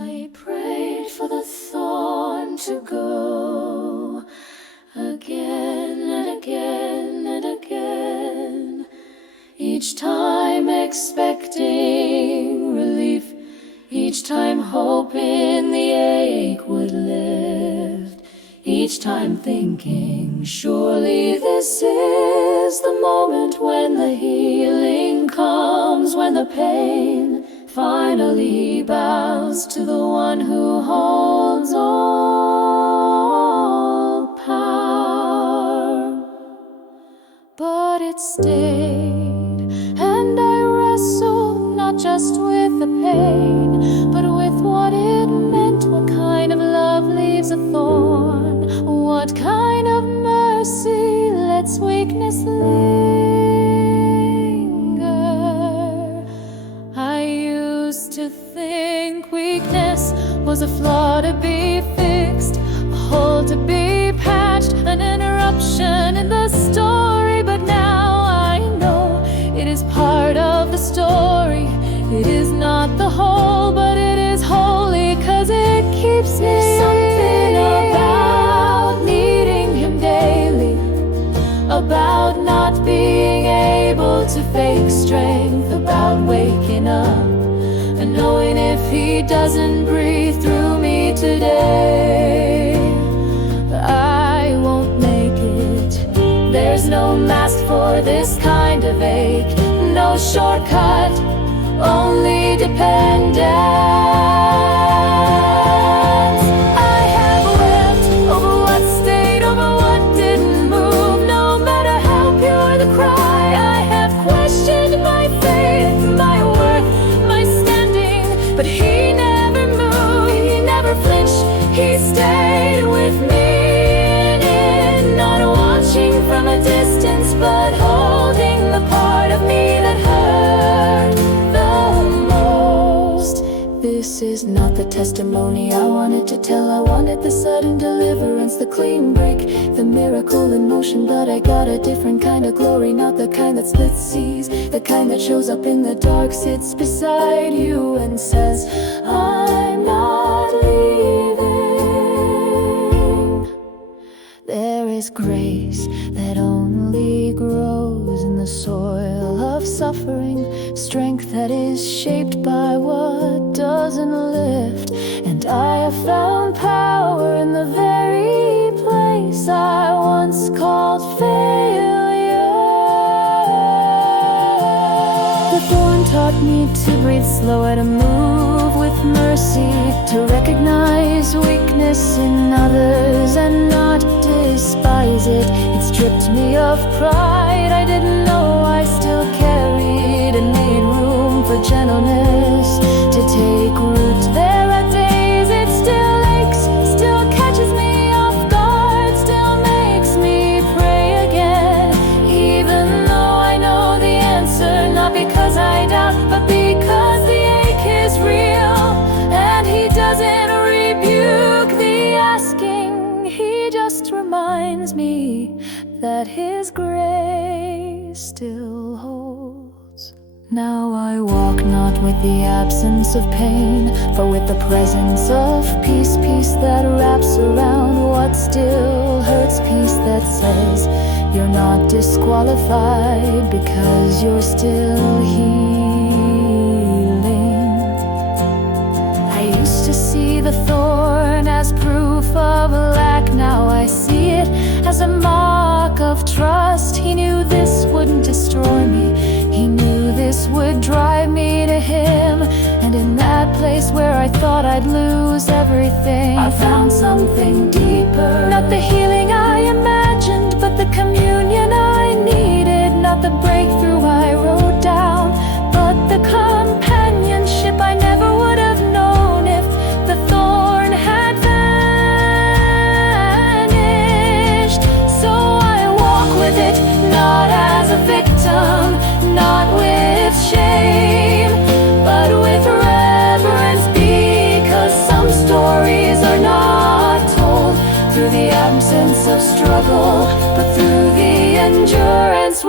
I prayed for the thorn to go again and again and again, each time expecting relief, each time hoping the ache would lift, each time thinking, surely this is the moment when the healing comes, when the pain finally bows to the one who holds all power. But it stayed, and I wrestled not just with the pain, but with what it meant. What kind of love leaves a thorn? What kind of mercy lets weakness linger? I used to think weakness was a flaw to be fixed, a hole to be patched, an interruption in the story. But now I know it is part of the story. It is not the whole, but it is holy, 'cause it keeps me. There's something about needing him daily, about not being able to fake strength, about waking up and knowing if he doesn't breathe through me today, I won't make it. There's no mask for this kind of ache, no shortcut, only dependence. I have wept over what stayed, over what didn't move. No matter how pure the cry, I have questioned my faith, my worth, my standing. But he never moved, he never flinched, he stayed with me in it, not watching from a distance, but holding the part of me that hurt the most. This is not the testimony I wanted to tell. I wanted the sudden deliverance, the clean break, the miracle in motion. But I got a different kind of glory, not the kind that splits seas, the kind that shows up in the dark, sits beside you and says, I'm not leaving. There is grace that only grows in the soil of suffering, strength that is shaped by what doesn't lift. And I have found power in the very place I once called failure. The thorn taught me to breathe slower, to move with mercy, to recognize weakness in others and not despise it. It stripped me of pride I didn't know I still carried, and made room for gentleness to take root. There are days it still aches, still catches me off guard, still makes me pray again, even though I know the answer, not because I doubt, but because the ache is real. And he doesn't rebuke the asking, he just reminds me that his grace still holds. Now I walk not with the absence of pain, but with the presence of peace, peace that wraps around what still hurts, peace that says you're not disqualified because you're still healing. I used to see the thorn as proof of lack, now I see it as a mark of trust. He knew this wouldn't destroy me, he knew this would drive me to him. And in that place where I thought I'd lose everything, I found something deeper. Not the healing I imagined, but the communion I needed. Not the breakthrough I wrote down, but the companionship I never would have known if the thorn had vanished. So I walk with it, not as a victim, not with shame, but with reverence, because some stories are not told through the absence of struggle, but through the endurance.